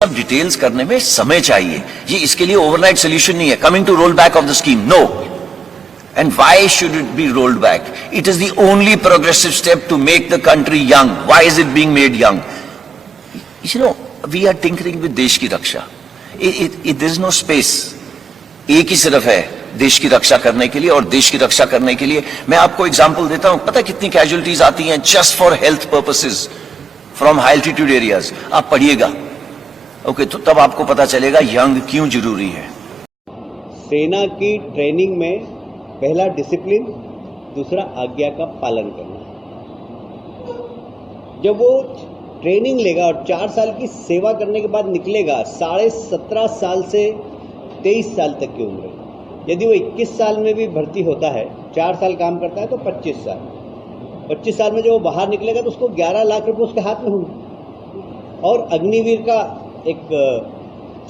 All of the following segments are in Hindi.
सब डिटेल्स करने में समय चाहिए। ये इसके लिए ओवरनाइट सोल्यूशन नहीं है। Coming to roll back of the scheme, no. And why should it be rolled back? It is the only progressive step to make the country young. Why is it being made young? You know, we are tinkering with देश की रक्षा। There is no space. एक ही सिर्फ है देश की रक्षा करने के लिए, और देश की रक्षा करने के लिए मैं आपको एग्जांपल देता हूं। पता है कितनी कैजुअलिटीज आती हैं just for health purposes from high altitude areas? आप पढ़िएगा, ओके, तो तब आपको पता चलेगा यंग क्यों जरूरी है। सेना की ट्रेनिंग में पहला डिसिप्लिन, दूसरा आज्ञा का पालन करना। जब वो ट्रेनिंग लेगा और 4 साल की सेवा करने के बाद निकलेगा, 17.5 साल से 23 साल तक की उम्र है। यदि वो 21 साल में भी भर्ती होता है, 4 साल काम करता है तो 25 साल। 25 साल में जब वो बाहर निकलेगा तो उसको 11 लाख रुपए उसके हाथ में होंगे, और अग्निवीर का एक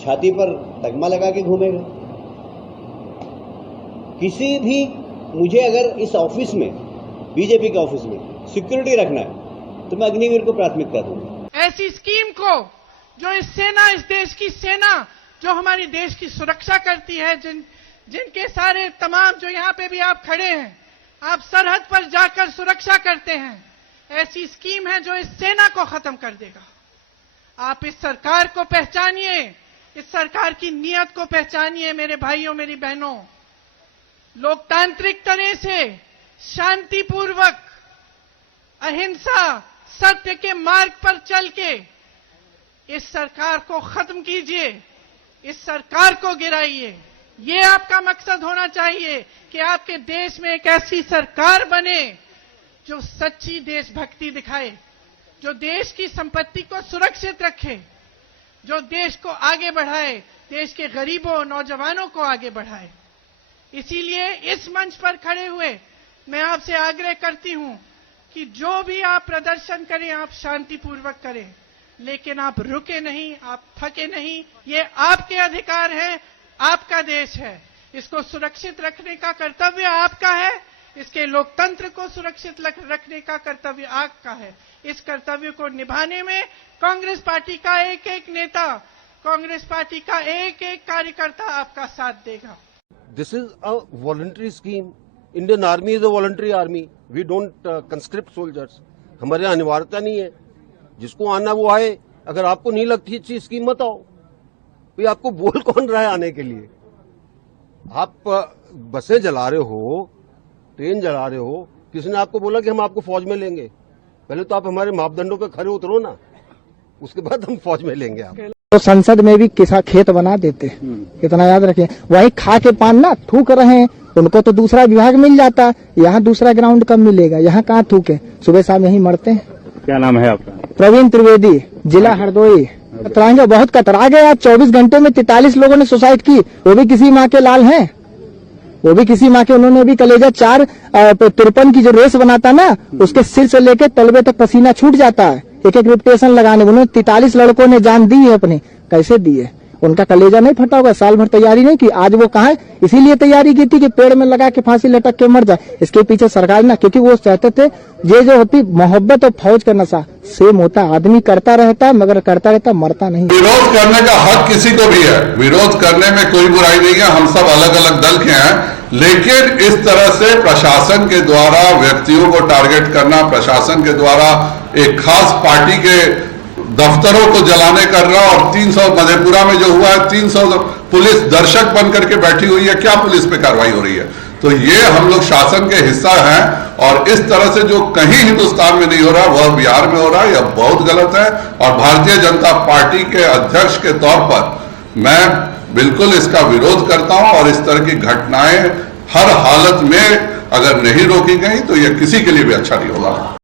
छाती पर तगमा लगा के घूमेगा। किसी भी, मुझे अगर इस ऑफिस में, बीजेपी के ऑफिस में सिक्योरिटी रखना है तो मैं अग्निवीर को प्राथमिकता दूंगा। ऐसी स्कीम को जो इस सेना, इस देश की सेना जो हमारी देश की सुरक्षा करती है, जिनके सारे तमाम, जो यहाँ पे भी आप खड़े हैं, आप सरहद पर जाकर सुरक्षा करते हैं, ऐसी स्कीम है जो इस सेना को खत्म कर देगा। आप इस सरकार को पहचानिए, इस सरकार की नीयत को पहचानिए मेरे भाइयों, मेरी बहनों। लोकतांत्रिक तरह से, शांतिपूर्वक, अहिंसा, सत्य के मार्ग पर चल के इस सरकार को खत्म कीजिए, इस सरकार को गिराइए। ये आपका मकसद होना चाहिए कि आपके देश में एक ऐसी सरकार बने जो सच्ची देशभक्ति दिखाए, जो देश की संपत्ति को सुरक्षित रखे, जो देश को आगे बढ़ाए, देश के गरीबों, नौजवानों को आगे बढ़ाए। इसीलिए इस मंच पर खड़े हुए मैं आपसे आग्रह करती हूं कि जो भी आप प्रदर्शन करें, आप शांतिपूर्वक करें, लेकिन आप रुके नहीं, आप थके नहीं। ये आपके अधिकार है, आपका देश है, इसको सुरक्षित रखने का कर्तव्य आपका है, इसके लोकतंत्र को सुरक्षित रखने का कर्तव्य आपका है। इस कर्तव्य को निभाने में कांग्रेस पार्टी का एक एक नेता, कांग्रेस पार्टी का एक एक कार्यकर्ता आपका साथ देगा। This is a voluntary scheme. Indian Army is a voluntary army. We don't conscript soldiers. हमारे यहाँ अनिवार्यता नहीं है, जिसको आना वो आए। अगर आपको नहीं लगती अच्छी स्कीम मत आओ। भाई आपको बोल कौन रहा है आने के लिए? आप बसें जला रहे हो, ट्रेन जला रहे हो, किसने आपको बोला कि हम आपको फौज में लेंगे? पहले तो आप हमारे मापदंडों पे खरे उतरो ना, उसके बाद हम फौज में लेंगे आप। तो संसद में भी किसा खेत बना देते, इतना याद रखिए। वही खा के पान ना थूक रहे हैं, उनको तो दूसरा विभाग मिल जाता, यहाँ दूसरा ग्राउंड कब मिलेगा? यहाँ कहाँ थूके, सुबह शाम यही मरते हैं। क्या नाम है आपका? प्रवीण त्रिवेदी, जिला हरदोई। कतराएंगे, बहुत कतरा गए। आज 24 घंटे में 43 लोगों ने सुसाइड की, वो भी किसी माँ के लाल हैं, वो भी किसी माँ के। उन्होंने भी कलेजा 453 की जो रेस बनाता ना, उसके सिर से लेकर तलवे तक पसीना छूट जाता है, एक एक रिपिटेशन लगाने। उन्होंने 43 लड़कों ने जान दी है अपने। कैसे दिए? उनका कलेजा नहीं फटा होगा? साल भर तैयारी नहीं की, आज वो कहाँ है? इसीलिए तैयारी की थी कि पेड़ में लगा के फांसी लटक के मर जाए। इसके पीछे सरकार ना, क्योंकि वो चाहते थे ये जो होती मोहब्बत और फौज का नशा सेम होता, आदमी करता रहता है मगर करता रहता, मरता नहीं। विरोध करने का हक किसी को भी है, विरोध करने में कोई बुराई नहीं है। हम सब अलग अलग दल के हैं, लेकिन इस तरह से प्रशासन के द्वारा व्यक्तियों को टारगेट करना, प्रशासन के द्वारा एक खास पार्टी के दफ्तरों को जलाने करना, और 300 मधेपुरा में जो हुआ है, 300 पुलिस दर्शक बन करके बैठी हुई है, क्या पुलिस पे कार्रवाई हो रही है? तो ये हम लोग शासन के हिस्सा हैं, और इस तरह से जो कहीं हिंदुस्तान में नहीं हो रहा वह बिहार में हो रहा है, यह बहुत गलत है। और भारतीय जनता पार्टी के अध्यक्ष के तौर पर मैं बिल्कुल इसका विरोध करता हूं, और इस तरह की घटनाएं हर हालत में अगर नहीं रोकी गई तो यह किसी के लिए भी अच्छा नहीं होगा।